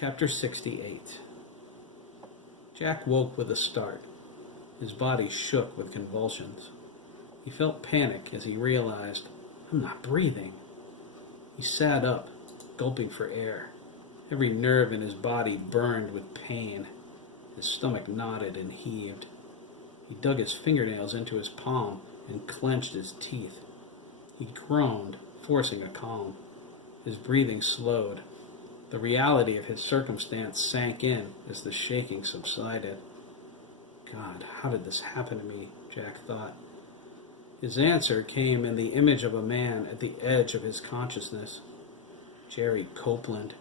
Chapter 68. Jack woke with a start. His body shook with convulsions. He felt panic as he realized, I'm not breathing. He sat up, gulping for air. Every nerve in his body burned with pain. His stomach knotted and heaved. He dug his fingernails into his palm and clenched his teeth. He groaned, forcing a calm. His breathing slowed. The reality of his circumstance sank in as the shaking subsided. God, how did this happen to me? Jack thought. His answer came in the image of a man at the edge of his consciousness. Jerry Copeland.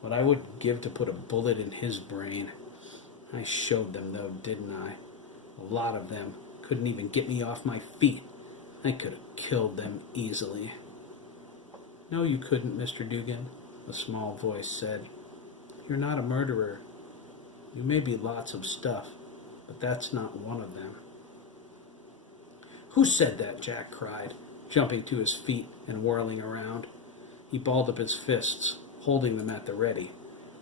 What I would give to put a bullet in his brain. I showed them, though, didn't I? A lot of them couldn't even get me off my feet. I could have killed them easily. No, you couldn't, Mr. Dougan, a small voice said. You're not a murderer. You may be lots of stuff, but that's not one of them. Who said that? Jack cried, jumping to his feet and whirling around. He balled up his fists, holding them at the ready.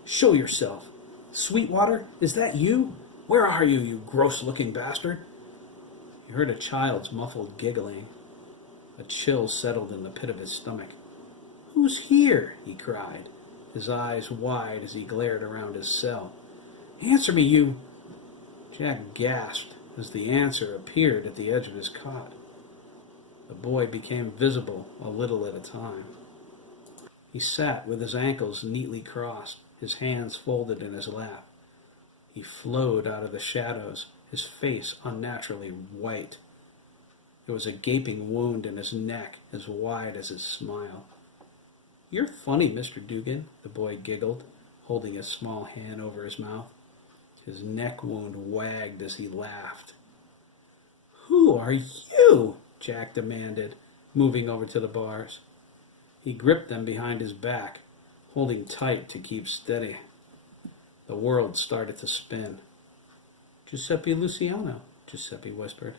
Show yourself. Sweetwater, is that you? Where are you, you gross-looking bastard? He heard a child's muffled giggling. A chill settled in the pit of his stomach. Who's here? He cried, his eyes wide as he glared around his cell. Answer me, you... Jack gasped as the answer appeared at the edge of his cot. The boy became visible a little at a time. He sat with his ankles neatly crossed, his hands folded in his lap. He flowed out of the shadows, his face unnaturally white. There was a gaping wound in his neck as wide as his smile. You're funny, Mr. Dougan, the boy giggled, holding his small hand over his mouth. His neck wound wagged as he laughed. Who are you? Jack demanded, moving over to the bars. He gripped them behind his back, holding tight to keep steady. The world started to spin. Giuseppe Luciano, Giuseppe whispered.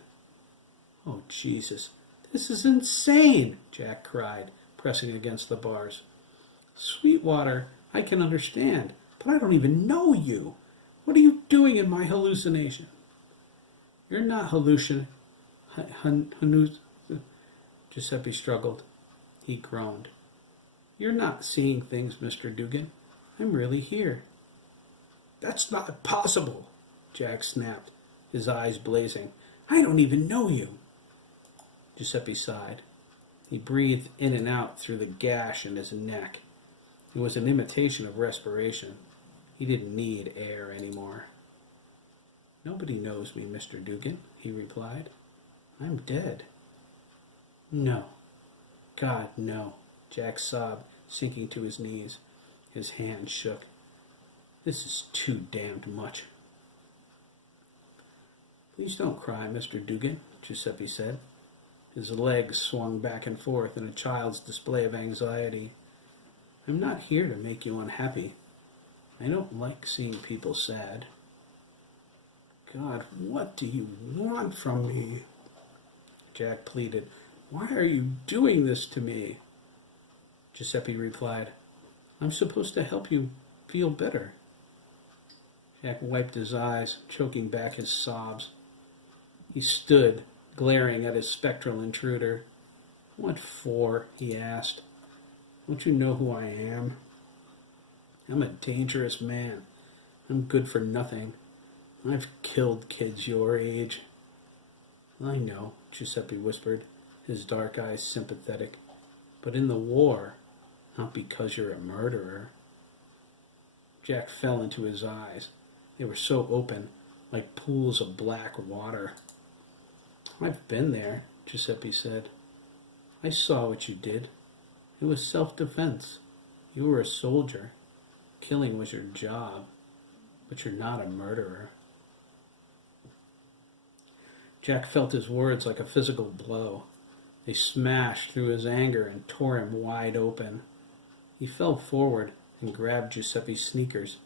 Oh, Jesus, this is insane, Jack cried, pressing against the bars. Sweetwater, I can understand, but I don't even know you. What are you doing in my hallucination? You're not Giuseppe struggled. He groaned. You're not seeing things, Mr. Dougan. I'm really here. That's not possible, Jack snapped, his eyes blazing. I don't even know you. Giuseppe sighed. He breathed in and out through the gash in his neck. It was an imitation of respiration. He didn't need air anymore. Nobody knows me, Mr. Dougan, he replied. I'm dead. No. God, no, Jack sobbed, sinking to his knees. His hand shook. This is too damned much. Please don't cry, Mr. Dougan, Giuseppe said. His legs swung back and forth in a child's display of anxiety. I'm not here to make you unhappy. I don't like seeing people sad. God, what do you want from me? Jack pleaded. Why are you doing this to me? Giuseppe replied, I'm supposed to help you feel better. Jack wiped his eyes, choking back his sobs. He stood, glaring at his spectral intruder. What for? He asked. Don't you know who I am? I'm a dangerous man. I'm good for nothing. I've killed kids your age. I know, Giuseppe whispered, his dark eyes sympathetic. But in the war, not because you're a murderer. Jack fell into his eyes. They were so open, like pools of black water. I've been there, Giuseppe said. I saw what you did. It was self-defense. You were a soldier. Killing was your job, but you're not a murderer. Jack felt his words like a physical blow. They smashed through his anger and tore him wide open. He fell forward and grabbed Giuseppe's sneakers.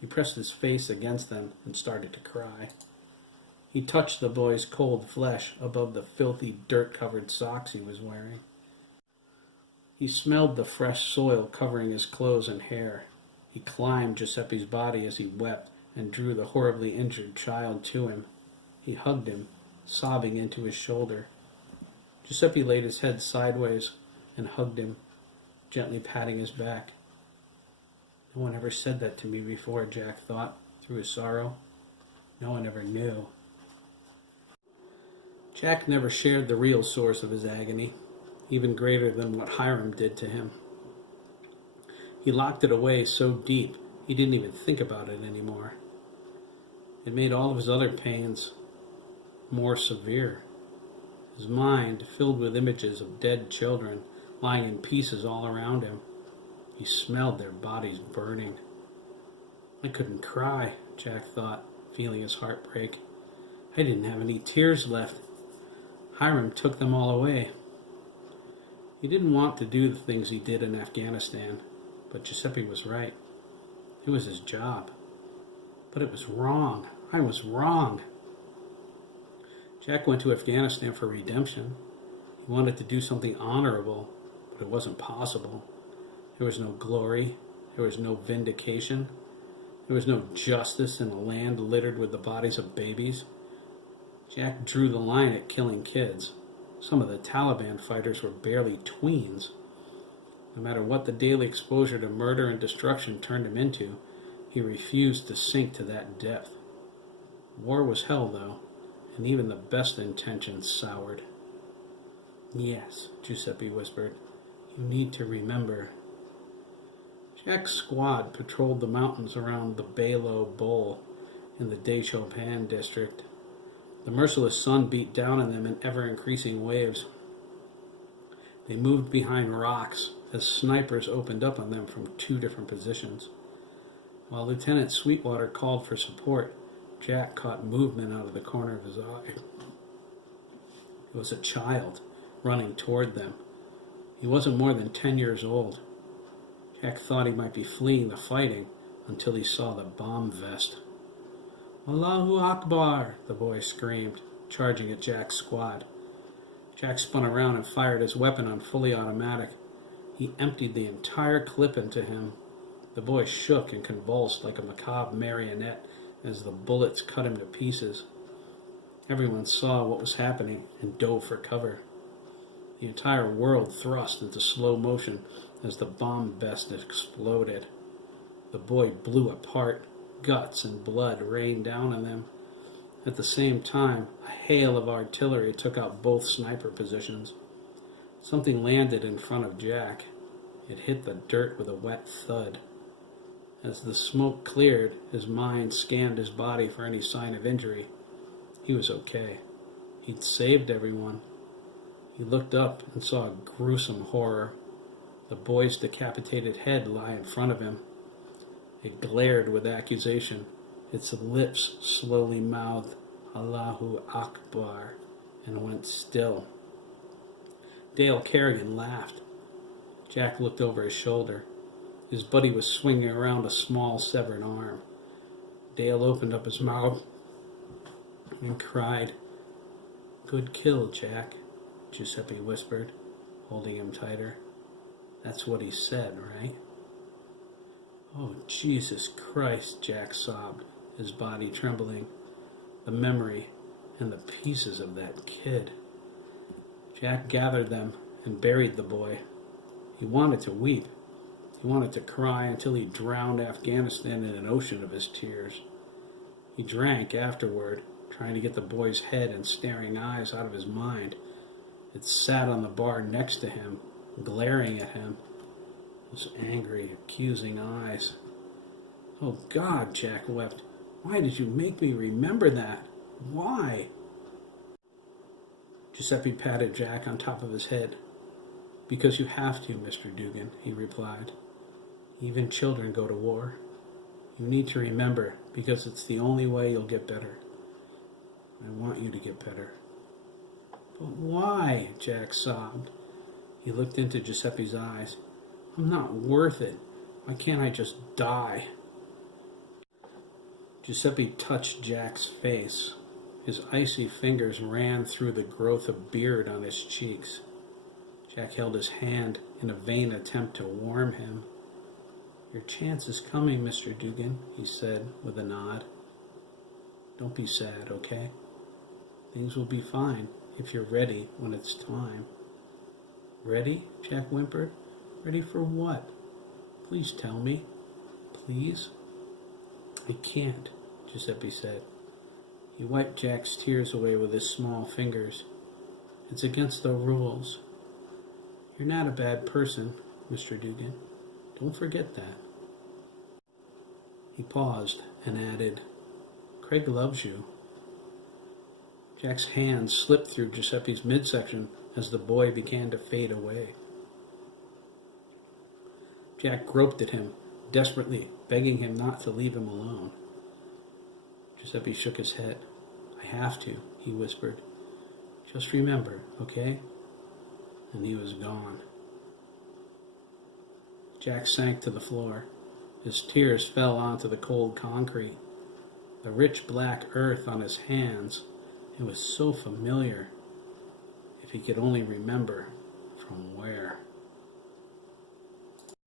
He pressed his face against them and started to cry. He touched the boy's cold flesh above the filthy, dirt-covered socks he was wearing. He smelled the fresh soil covering his clothes and hair. He He climbed Giuseppe's body as he wept and drew the horribly injured child to him. He hugged him, sobbing into his shoulder. Giuseppe laid his head sideways and hugged him, gently patting his back. No one ever said that to me before, Jack thought, through his sorrow. No one ever knew. Jack never shared the real source of his agony, even greater than what Hiram did to him. He locked it away so deep he didn't even think about it anymore. It made all of his other pains more severe. His mind, filled with images of dead children lying in pieces all around him, he smelled their bodies burning. I couldn't cry, Jack thought, feeling his heart break. I didn't have any tears left. Hiram took them all away. He didn't want to do the things he did in Afghanistan, but Giuseppe was right. It was his job. But it was wrong. I was wrong. Jack went to Afghanistan for redemption. He wanted to do something honorable, but it wasn't possible. There was no glory. There was no vindication. There was no justice in a land littered with the bodies of babies. Jack drew the line at killing kids. Some of the Taliban fighters were barely tweens. No matter what the daily exposure to murder and destruction turned him into, he refused to sink to that depth. War was hell, though, and even the best intentions soured. Yes, Giuseppe whispered, you need to remember. Jack's squad patrolled the mountains around the Balo Bowl in the Deschopin district. The merciless sun beat down on them in ever-increasing waves. They moved behind rocks as snipers opened up on them from 2 different positions. While Lieutenant Sweetwater called for support, Jack caught movement out of the corner of his eye. It was a child running toward them. He wasn't more than 10 years old. Jack thought he might be fleeing the fighting until he saw the bomb vest. Allahu Akbar, the boy screamed, charging at Jack's squad. Jack spun around and fired his weapon on fully automatic. He emptied the entire clip into him. The boy shook and convulsed like a macabre marionette as the bullets cut him to pieces. Everyone saw what was happening and dove for cover. The entire world thrust into slow motion as the bomb vest exploded. The boy blew apart. Guts and blood rained down on them. At the same time, a hail of artillery took out both sniper positions. Something landed in front of Jack. It hit the dirt with a wet thud. As the smoke cleared, his mind scanned his body for any sign of injury. He was okay. He'd saved everyone. He looked up and saw a gruesome horror. The boy's decapitated head lay in front of him. It glared with accusation. Its lips slowly mouthed Allahu Akbar and went still. Dale Kerrigan laughed. Jack looked over his shoulder. His buddy was swinging around a small severed arm. Dale opened up his mouth and cried. Good kill, Jack, Giuseppe whispered, holding him tighter. That's what he said, right? Oh, Jesus Christ, Jack sobbed, his body trembling. The memory and the pieces of that kid. Jack gathered them and buried the boy. He wanted to weep. He wanted to cry until he drowned Afghanistan in an ocean of his tears. He drank afterward, trying to get the boy's head and staring eyes out of his mind. It sat on the bar next to him, glaring at him. Those angry, accusing eyes. Oh God, Jack wept. Why did you make me remember that? Why? Giuseppe patted Jack on top of his head. Because you have to, Mr. Dougan, he replied. Even children go to war. You need to remember, because it's the only way you'll get better. I want you to get better. But why? Jack sobbed. He looked into Giuseppe's eyes. I'm not worth it. Why can't I just die? Giuseppe touched Jack's face. His icy fingers ran through the growth of beard on his cheeks. Jack held his hand in a vain attempt to warm him. Your chance is coming, Mr. Dougan, he said with a nod. Don't be sad, okay? Things will be fine if you're ready when it's time. Ready? Jack whimpered. Ready for what? Please tell me. Please? I can't, Giuseppe said. He wiped Jack's tears away with his small fingers. It's against the rules. You're not a bad person, Mr. Dougan. Don't forget that. He paused and added, Craig loves you. Jack's hand slipped through Giuseppe's midsection as the boy began to fade away. Jack groped at him, desperately, begging him not to leave him alone. Giuseppe shook his head. I have to, he whispered. Just remember, okay? And he was gone. Jack sank to the floor. His tears fell onto the cold concrete. The rich black earth on his hands, it was so familiar. If he could only remember from where.